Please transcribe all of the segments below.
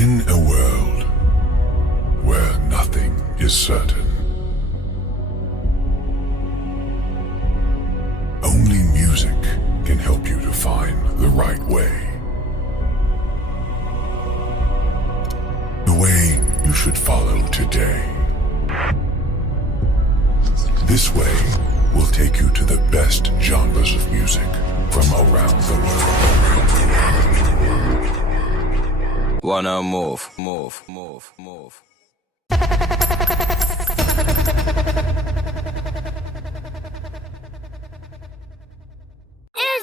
In a world where nothing is certain, only music can help you to find the right way. The way you should follow today. This way will take you to the best genres of music from around the world. Wanna move. Is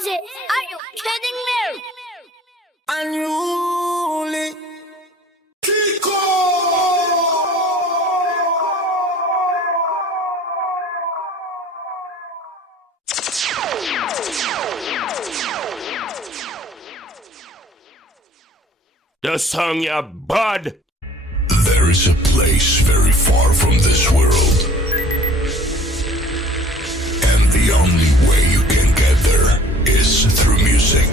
it? Are you kidding me? Unruly. The song ya bud. There is a place very far from this world, and the only way you can get there is through music.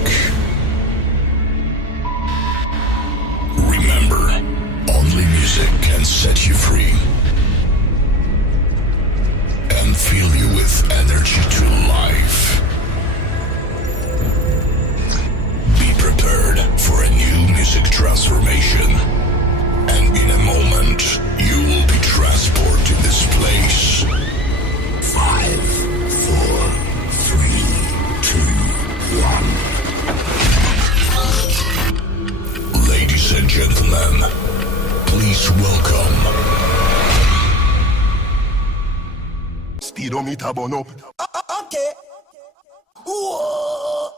Remember, only music can set you free and fill you with energy to life. Be prepared for a new music transformation, and in a moment you will be transported to this place. 5, 4, 3, 2, 1. Ladies and gentlemen, please welcome Speedometer burn up. Okay. Whoa.